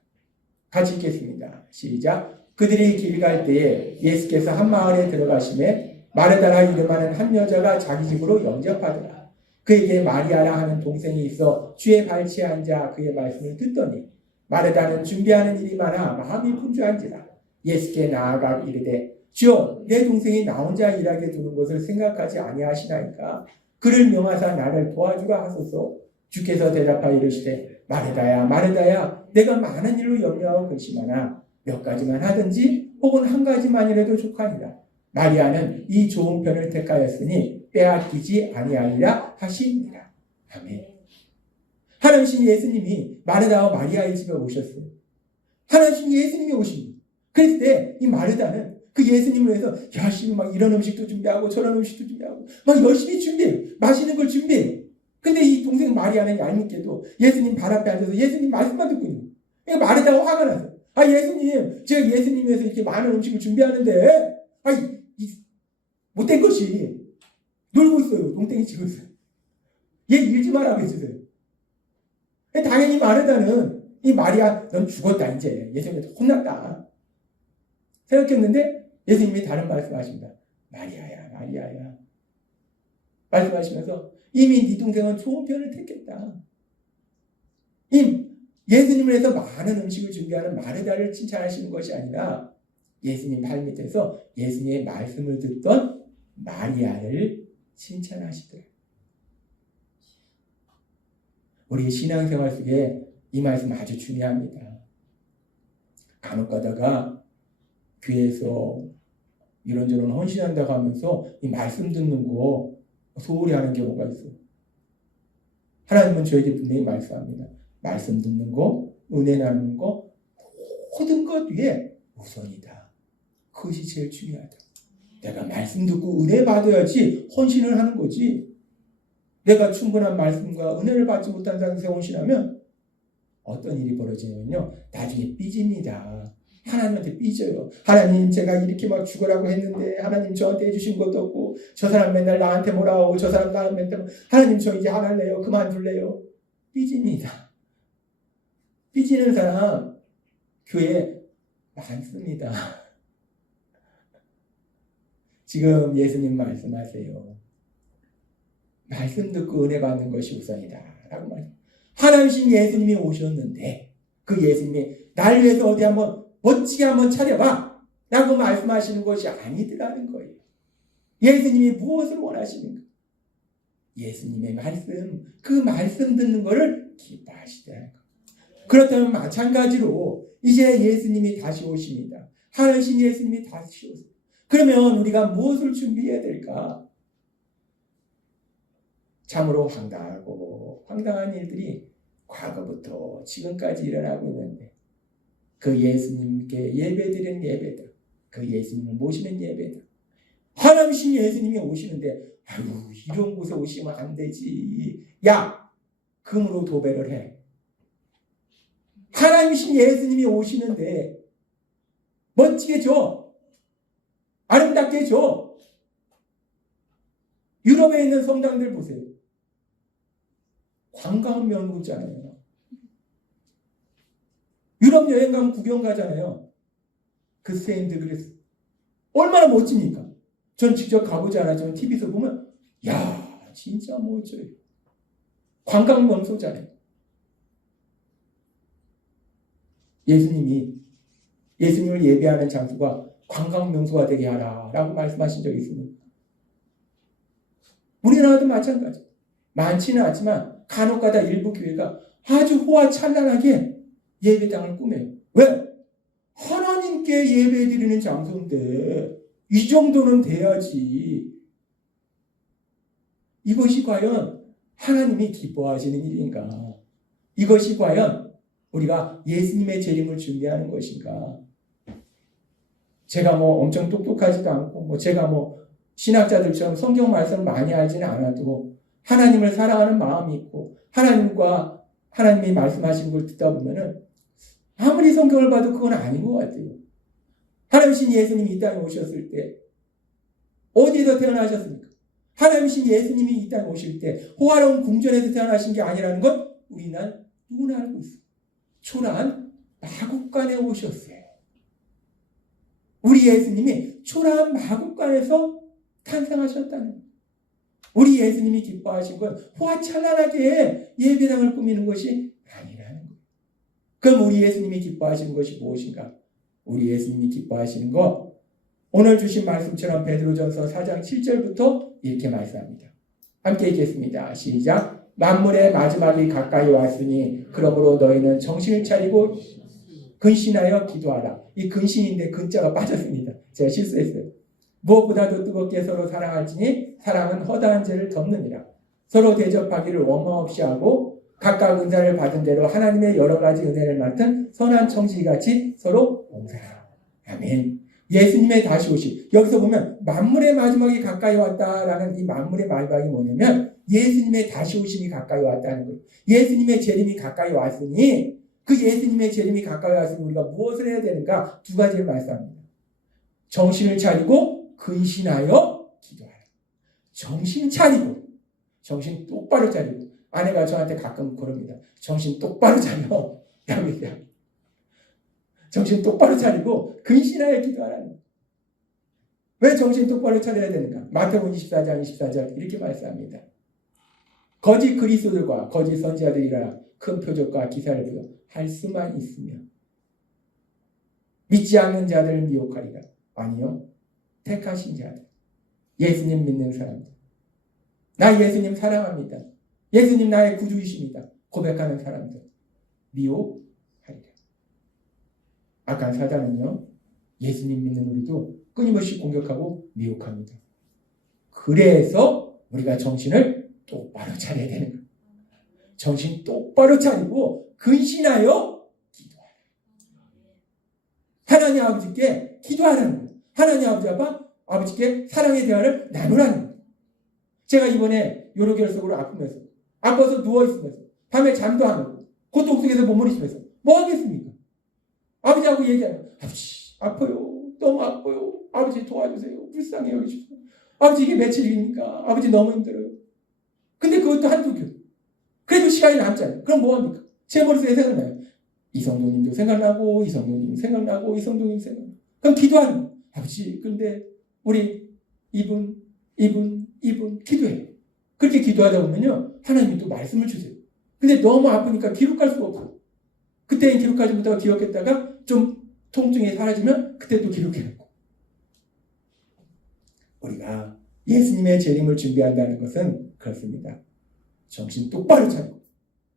같이 읽겠습니다. 시작. 그들이 길 갈 때에 예수께서 한 마을에 들어가심에 마르다라 이름하는 한 여자가 자기 집으로 영접하더라. 그에게 마리아라 하는 동생이 있어 주의 발치에 앉아 그의 말씀을 듣더니 마르다는 준비하는 일이 많아 마음이 분주한지라. 예수께 나아가 이르되 주여, 내 동생이 나 혼자 일하게 두는 것을 생각하지 아니하시나이까? 그를 명하사 나를 도와주라 하소서. 주께서 대답하여 이르시되 마르다야 마르다야, 내가 많은 일로 염려하고 근심하나 몇 가지만 하든지 혹은 한 가지만이라도 족하니라. 마리아는 이 좋은 편을 택하였으니 빼앗기지 아니하리라 하시니라. 아멘. 하나님 예수님이 마르다와 마리아의 집에 오셨어요. 하나님 예수님이 오십니다. 그랬을 때 이 마르다는 그 예수님을 위해서 열심히 막 이런 음식도 준비하고 저런 음식도 준비하고 막 열심히 준비해요. 맛있는 걸 준비해요. 근데 이 동생 마리아는 얄밉게도 예수님 발 앞에 앉아서 예수님 말씀만 듣고 있는 거예요. 그러니까 마르다가 화가 나서, 아 예수님, 제가 예수님 위해서 이렇게 많은 음식을 준비하는데 이 못된 것이 놀고 있어요. 농땡이 치고 있어요. 얘 일 좀 하라고 해주세요. 당연히 마르다는 이 마리아 넌 죽었다 이제 예수님한테 혼났다 생각했는데 예수님이 다른 말씀하십니다. 마리아야 마리아야 말씀하시면서 이미 네 동생은 좋은 편을 택했다. 예수님을 위해서 많은 음식을 준비하는 마르다를 칭찬하시는 것이 아니라 예수님 발밑에서 예수님의 말씀을 듣던 마리아를 칭찬하시더래요. 우리 신앙생활 속에 이 말씀 아주 중요합니다. 간혹 가다가 교회에서 이런저런 헌신한다고 하면서 이 말씀 듣는 거 소홀히 하는 경우가 있어요. 하나님은 저에게 분명히 말씀합니다. 말씀 듣는 거, 은혜 나누는 거, 모든 것 위에 우선이다. 그것이 제일 중요하다. 내가 말씀 듣고 은혜 받아야지 헌신을 하는 거지. 내가 충분한 말씀과 은혜를 받지 못한 상태에서 헌신하면 어떤 일이 벌어지냐면요, 나중에 삐집니다. 하나님한테 삐져요. 하나님, 제가 이렇게 막 죽으라고 했는데 하나님 저한테 해주신 것도 없고 저 사람 맨날 나한테 뭐라 하고 저 사람 나한테 맨날 하나님 저 이제 안 할래요. 그만둘래요. 삐집니다. 삐지는 사람 교회에 많습니다. 지금 예수님 말씀하세요. 말씀 듣고 은혜 받는 것이 우선이다 라고 말해요. 하나님 예수님이 오셨는데 그 예수님이 날 위해서 어디 한번 멋지게 한번 차려봐 라고 말씀하시는 것이 아니더라는 거예요. 예수님이 무엇을 원하시는가? 예수님의 말씀, 그 말씀 듣는 것을 기뻐하시더라는 거예요. 그렇다면 마찬가지로 이제 예수님이 다시 오십니다. 하나님 예수님이 다시 오세요. 그러면 우리가 무엇을 준비해야 될까? 참으로 황당한 일들이 과거부터 지금까지 일어나고 있는데 그 예수님께 예배드리는 예배들, 그 예수님을 모시는 예배들, 하나님 예수님이 오시는데 아유, 이런 곳에 오시면 안 되지. 야, 금으로 도배를 해. 하나님이신 예수님이 오시는데 멋지게 줘. 아름답게 줘. 유럽에 있는 성당들 보세요. 관광 명소잖아요. 유럽 여행 가면 구경 가잖아요. 그 세인트 그리스 얼마나 멋집니까? 전 직접 가보지 않아요. 저는 TV에서 보면 야, 진짜 멋져요. 관광 명소잖아요. 예수님을 예배하는 장소가 관광 명소가 되게 하라라고 말씀하신 적이 있습니다. 우리나라도 마찬가지. 많지는 않지만 간혹가다 일부 교회가 아주 호화찬란하게 예배당을 꾸며요. 왜? 하나님께 예배드리는 장소인데 이 정도는 돼야지. 이것이 과연 하나님이 기뻐하시는 일인가? 이것이 과연 우리가 예수님의 재림을 준비하는 것인가? 제가 엄청 똑똑하지도 않고 제가 신학자들처럼 성경 말씀을 많이 알지는 않아도 하나님을 사랑하는 마음이 있고 하나님이 말씀하신 걸 듣다 보면은 아무리 성경을 봐도 그건 아닌 것 같아요. 하나님이신 예수님이 이 땅에 오셨을 때 어디에서 태어나셨습니까? 하나님이신 예수님이 이 땅에 오실 때 호화로운 궁전에서 태어나신 게 아니라는 건 우리는 누구나 알고 있어요. 초라한 마국간에 오셨어요. 우리 예수님이 초라한 마국간에서 탄생하셨다는 거예요. 우리 예수님이 기뻐하신 건 호화찬란하게 예배당을 꾸미는 것이 아니라는 거예요. 그럼 우리 예수님이 기뻐하시는 것이 무엇인가? 우리 예수님이 기뻐하시는 것, 오늘 주신 말씀처럼 베드로전서 4장 7절부터 이렇게 말씀합니다. 함께 읽겠습니다. 시작. 만물의 마지막이 가까이 왔으니 그러므로 너희는 정신을 차리고 근신하여 기도하라. 이 근신인데 근자가 빠졌습니다. 제가 실수했어요. 무엇보다도 뜨겁게 서로 사랑할지니 사랑은 허다한 죄를 덮느니라. 서로 대접하기를 원망 없이 하고 각각 은사를 받은 대로 하나님의 여러 가지 은혜를 맡은 선한 청지기같이 서로 봉사하라. 아멘. 예수님의 다시 오심. 여기서 보면 만물의 마지막이 가까이 왔다라는 이 만물의 마지막이 뭐냐면 예수님의 다시 오심이 가까이 왔다는 거예요. 예수님의 재림이 가까이 왔으니 그 예수님의 재림이 가까이 왔으니 우리가 무엇을 해야 되는가? 두 가지를 말씀합니다. 정신을 차리고 근신하여 기도하라. 정신 차리고, 정신 똑바로 차리고. 아내가 저한테 가끔 그럽니다. 정신 똑바로 차려. 합니다. 정신 똑바로 차리고 근신하여 기도하라는 거예요. 왜 정신 똑바로 차려야 되는가? 마태복음 24장 24절 이렇게 말씀합니다. 거짓 그리스도들과 거짓 선지자들이라 큰 표적과 기사를 보여 할 수만 있으면 믿지 않는 자들을 미혹하리라. 아니요. 택하신 자들. 예수님 믿는 사람들. 나 예수님 사랑합니다. 예수님 나의 구주이십니다. 고백하는 사람들. 미혹하리라. 악한 사단은요. 예수님 믿는 우리도 끊임없이 공격하고 미혹합니다. 그래서 우리가 정신을 똑바로 차려야 되는 거예요. 정신 똑바로 차리고 근신하여 기도하라. 하나님 아버지께 기도하라는 거예요. 하나님 아버지께 사랑의 대화를 나누라는 거예요. 제가 이번에 요로결석으로 아파서 누워있으면서 밤에 잠도 안 오고 고통 속에서 몸부림치면서 뭐 하겠습니까? 아버지하고 얘기하면 아버지 아파요. 너무 아파요. 아버지 도와주세요. 불쌍히 여기주세요. 아버지 이게 며칠입니까? 아버지 너무 힘들어요. 근데 그것도 한두 교. 그래도 시간이 남잖아요. 그럼 뭐합니까? 제 머릿속에 생각나요. 이성도님도 생각나고 이성도님 생각나고 이성도님 생각나고. 그럼 기도하는 거예요. 아버지 근데 우리 이분 기도해요. 그렇게 기도하다 보면요. 하나님이 또 말씀을 주세요. 근데 너무 아프니까 기록할 수가 없어요. 그때는 기록하지 못하고 기억했다가 좀 통증이 사라지면 그때 또 기록해놓고. 우리가 예수님의 재림을 준비한다는 것은 그렇습니다. 정신 똑바로 차리고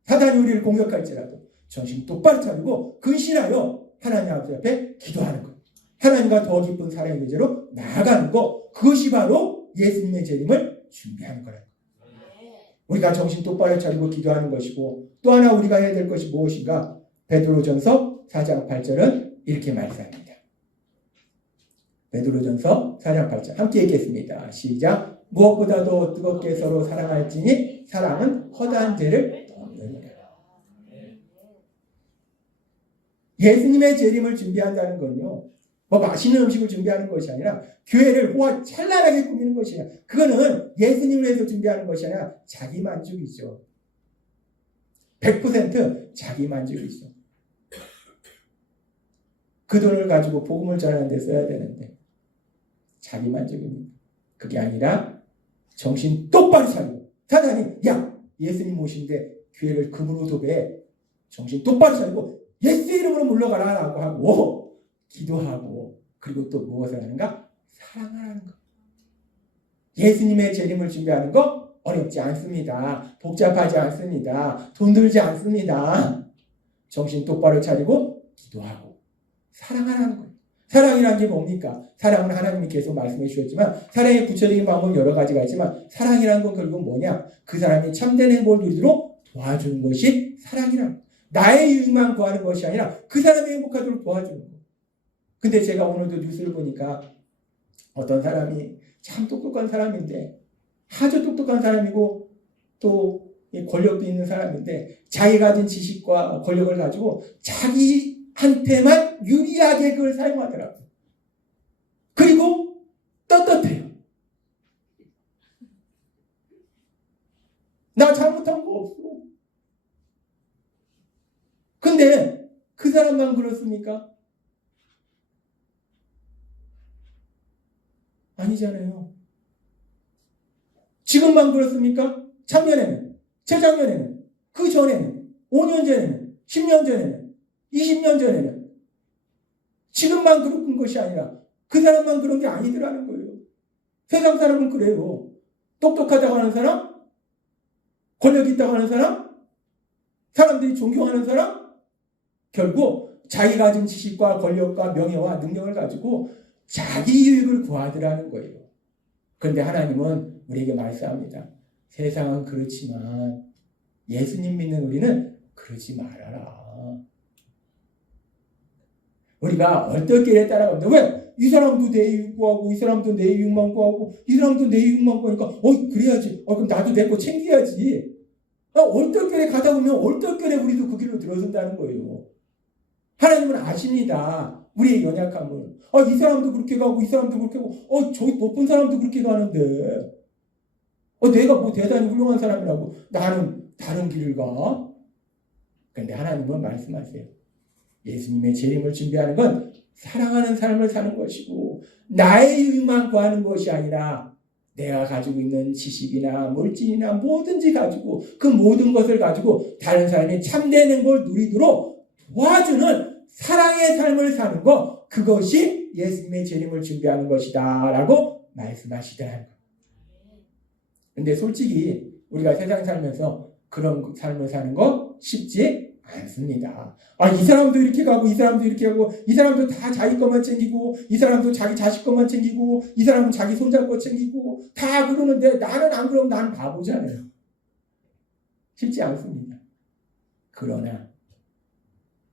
사단이 우리를 공격할지라도 정신 똑바로 차리고 근신하여 하나님 아버지 앞에 기도하는 것. 하나님과 더 깊은 사랑의 교제로 나아가는 것. 그것이 바로 예수님의 재림을 준비하는 거라는 거예요. 우리가 정신 똑바로 차리고 기도하는 것이고 또 하나 우리가 해야 될 것이 무엇인가? 베드로전서 4장 8절은 이렇게 말씀합니다. 베드로전서 4장 8절 함께 읽겠습니다. 시작. 무엇보다도 뜨겁게 서로 사랑할지니 사랑은 허다한 죄를 덮느니라. 예수님의 재림을 준비한다는 건요, 뭐 맛있는 음식을 준비하는 것이 아니라 교회를 호화 찬란하게 꾸미는 것이야. 그거는 예수님을 위해서 준비하는 것이 아니라 자기 만족이죠. 100% 자기 만족이죠. 그 돈을 가지고 복음을 전하는 데 써야 되는데 자기 만족입니다. 그게 아니라 정신 똑바로 차리고, 사단이 야 예수님 오신데 교회를 금으로 도배, 정신 똑바로 차리고 예수 이름으로 물러가라 라고 하고 기도하고, 그리고 또 무엇을 하는가? 사랑하는 것. 예수님의 재림을 준비하는 거 어렵지 않습니다. 복잡하지 않습니다. 돈 들지 않습니다. 정신 똑바로 차리고 기도하고 사랑하라는 거예요. 사랑이라는 게 뭡니까? 사랑은 하나님이 계속 말씀해 주셨지만 사랑의 구체적인 방법은 여러 가지가 있지만 사랑이라는 건 결국 뭐냐? 그 사람이 참된 행복을 누리도록 도와주는 것이 사랑이라는 거예요. 나의 유익만 구하는 것이 아니라 그 사람이 행복하도록 도와주는 거예요. 근데 제가 오늘도 뉴스를 보니까 어떤 사람이 참 똑똑한 사람인데, 아주 똑똑한 사람이고 또 권력도 있는 사람인데 자기가 가진 지식과 권력을 가지고 자기한테만 유리하게 그걸 사용하더라고요. 그리고 떳떳해요. 나 잘못한 거 없어. 근데 그 사람만 그렇습니까? 아니잖아요. 지금만 그렇습니까? 작년에는, 재작년에는, 그 전에는, 5년 전에는, 10년 전에는, 20년 전에는 지금만 그런 것이 아니라 그 사람만 그런 게 아니더라는 거예요. 세상 사람은 그래요. 똑똑하다고 하는 사람, 권력 있다고 하는 사람, 사람들이 존경하는 사람, 결국 자기 가진 지식과 권력과 명예와 능력을 가지고 자기 유익을 구하더라는 거예요. 그런데 하나님은 우리에게 말씀합니다. 세상은 그렇지만 예수님 믿는 우리는 그러지 말아라. 우리가 얼떨결에 따라가는데 왜? 이 사람도 내 이익 구하고 이 사람도 내 이익만 구하고 이 사람도 내 이익만 구하니까 그래야지. 그럼 나도 내 거 챙겨야지. 얼떨결에 가다 보면 얼떨결에 우리도 그 길로 들어선다는 거예요. 하나님은 아십니다. 우리의 연약함을. 이 사람도 그렇게 가고 이 사람도 그렇게 가고 저기 높은 사람도 그렇게 가는데 내가 뭐 대단히 훌륭한 사람이라고 나는 다른 길을 가? 그런데 하나님은 말씀하세요. 예수님의 재림을 준비하는 건 사랑하는 삶을 사는 것이고 나의 유익만 구하는 것이 아니라 내가 가지고 있는 지식이나 물질이나 뭐든지 가지고 그 모든 것을 가지고 다른 사람이 참된 행복을 누리도록 도와주는 사랑의 삶을 사는 것, 그것이 예수님의 재림을 준비하는 것이다 라고 말씀하시더라는 거예요. 근데 솔직히 우리가 세상 살면서 그런 삶을 사는 거 쉽지 않습니다. 이 사람도 이렇게 가고 이 사람도 이렇게 하고 이 사람도 다 자기 것만 챙기고 이 사람도 자기 자식 것만 챙기고 이 사람은 자기 손자 것 챙기고 다 그러는데 나는 안 그러면 나는 바보잖아요. 쉽지 않습니다. 그러나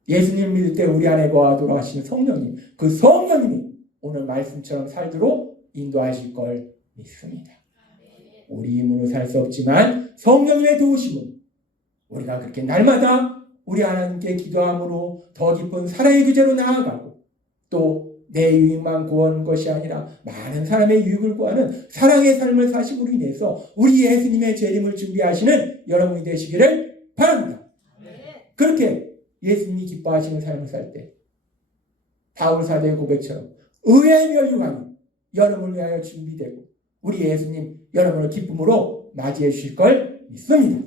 예수님 믿을 때 우리 안에 거하도록 하시는 성령님, 그 성령님이 오늘 말씀처럼 살도록 인도하실 걸 믿습니다. 우리 힘으로 살 수 없지만 성령님의 도우심으로 우리가 그렇게 날마다 우리 하나님께 기도함으로 더 깊은 사랑의 규제로 나아가고 또 내 유익만 구하는 것이 아니라 많은 사람의 유익을 구하는 사랑의 삶을 사심으로 인해서 우리 예수님의 재림을 준비하시는 여러분이 되시기를 바랍니다. 그렇게 예수님이 기뻐하시는 삶을 살 때 바울 사도의 고백처럼 의의 멸류관이 여러분을 위하여 준비되고 우리 예수님 여러분을 기쁨으로 맞이해 주실 걸 믿습니다.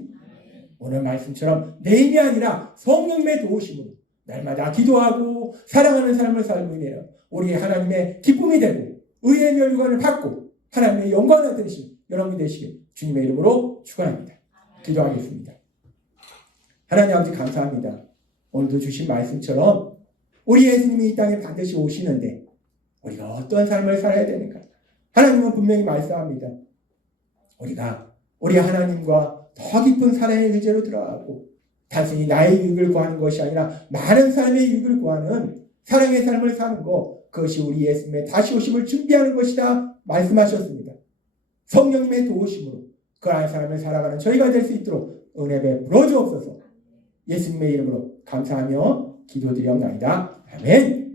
오늘 말씀처럼 내 힘이 아니라 성령님의 도우심으로 날마다 기도하고 사랑하는 삶을 살고 있네요. 우리 하나님의 기쁨이 되고 의의 멸류관을 받고 하나님의 영광을 얻으신 여러분이 되시길 주님의 이름으로 축원합니다. 기도하겠습니다. 하나님 아버지 감사합니다. 오늘도 주신 말씀처럼 우리 예수님이 이 땅에 반드시 오시는데 우리가 어떤 삶을 살아야 되는가? 하나님은 분명히 말씀합니다. 우리가 우리 하나님과 더 깊은 사랑의 의제로 들어가고 단순히 나의 유익을 구하는 것이 아니라 많은 사람의 유익을 구하는 사랑의 삶을 사는 것, 그것이 우리 예수님의 다시 오심을 준비하는 것이다 말씀하셨습니다. 성령님의 도우심으로 그 안의 삶을 살아가는 저희가 될 수 있도록 은혜 베풀어 주옵소서. 예수님의 이름으로 감사하며 기도드리옵나이다. 아멘.